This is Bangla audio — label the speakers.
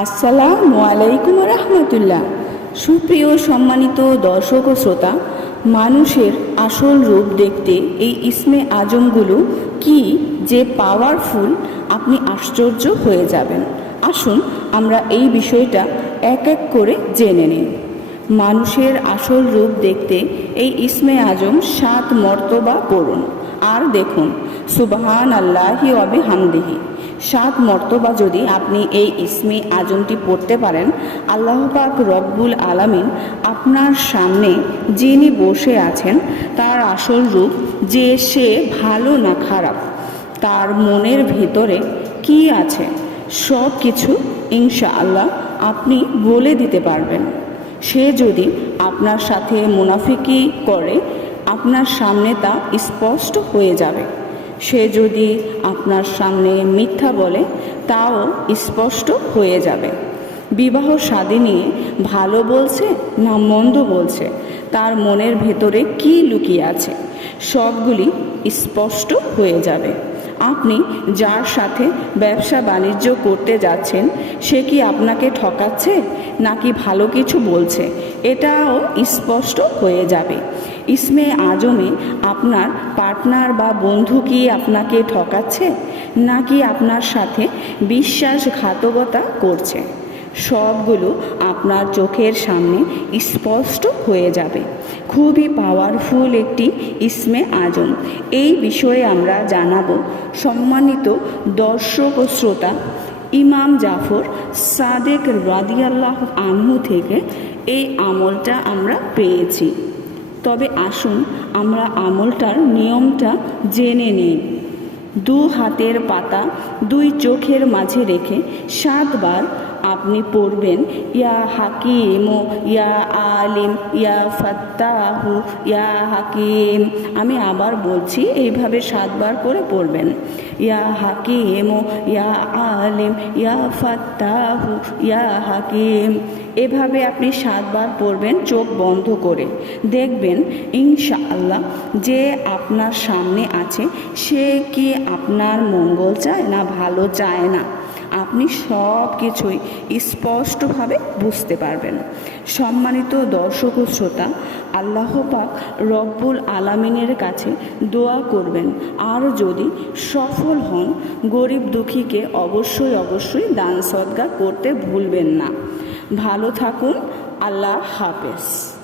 Speaker 1: আসসালামু আলাইকুম রহমতুল্লাহ। সুপ্রিয় সম্মানিত দর্শক ও শ্রোতা, মানুষের আসল রূপ দেখতে এই ইসমে আজমগুলো কি যে পাওয়ারফুল আপনি আশ্চর্য হয়ে যাবেন। আসুন আমরা এই বিষয়টা এক এক করে জেনে নিই। মানুষের আসল রূপ দেখতে এই ইসমে আজম সাত মর্তবা পড়ুন। আর দেখুন সুবহান আল্লাহি অবে হামদিহি সাত মর্তবা যদি আপনি এই ইসমে আজমটি পড়তে পারেন, আল্লাহ পাক রব্বুল আলামিন আপনার সামনে যিনি বসে আছেন, তার আসল রূপ যে সে ভালো না খারাপ, তার মনের ভেতরে কি আছে সব কিছু ইনশা আল্লাহ আপনি বলে দিতে পারবেন। সে যদি আপনার সাথে মুনাফিকি করে, আপনার সামনে তা স্পষ্ট হয়ে যাবে। সে যদি আপনার সামনে মিথ্যা বলে, তাও স্পষ্ট হয়ে যাবে। বিবাহ শাদী নিয়ে ভালো বলছে না মন্দ বলছে, তার মনের ভেতরে কি লুকিয়ে আছে, সবগুলি স্পষ্ট হয়ে যাবে। আপনি যার সাথে ব্যবসা বাণিজ্য করতে যাচ্ছেন, সে কি আপনাকে ঠকাচ্ছে নাকি ভালো কিছু বলছে? এটাও স্পষ্ট হয়ে যাবে। ইসমে আজমে আপনার পার্টনার বা বন্ধু কি আপনাকে ঠকাচ্ছে নাকি আপনার সাথে বিশ্বাসঘাতকতা করছে? সবগুলো আপনার চোখের সামনে স্পষ্ট হয়ে যাবে। খুবই পাওয়ারফুল একটি ইসমে আজম। এই বিষয়ে আমরা জানাব। সম্মানিত দর্শক ও শ্রোতা, ইমাম জাফর সাদেক রাদিয়াল্লাহ আনহু থেকে এই আমলটা আমরা পেয়েছি। তবে আসুন আমরা আমলটার নিয়মটা জেনে নিই। দু হাতের পাতা দুই চোখের মাঝে রেখে সাতবার আপনি পড়বেন। ইয়া হাকিম, ইয়া আলিম, ইয়া ফাত্তাহু, ইয়া হাকিম। আমি আবার বলছি, এইভাবে সাতবার করে পড়বেন। ইয়া হাকিম, ইয়া আলিম, ইয়া ফাত্তাহু, ইয়া হাকিম। এভাবে আপনি সাতবার পড়বেন চোখ বন্ধ করে। দেখবেন, ইনশাআল্লাহ, যে আপনার সামনে আছে, সে কি আপনার মঙ্গল চায় না ভালো চায় না? আপনি সব কিছুই স্পষ্টভাবে বুঝতে পারবেন। সম্মানিত দর্শক ও শ্রোতা, আল্লাহ পাক রব্বুল আলামিনের কাছে দোয়া করবেন। আর যদি সফল হন, গরিব দুঃখীকে অবশ্যই অবশ্যই দান সদ্গা করতে ভুলবেন না। ভালো থাকুন, আল্লাহ হাফেজ।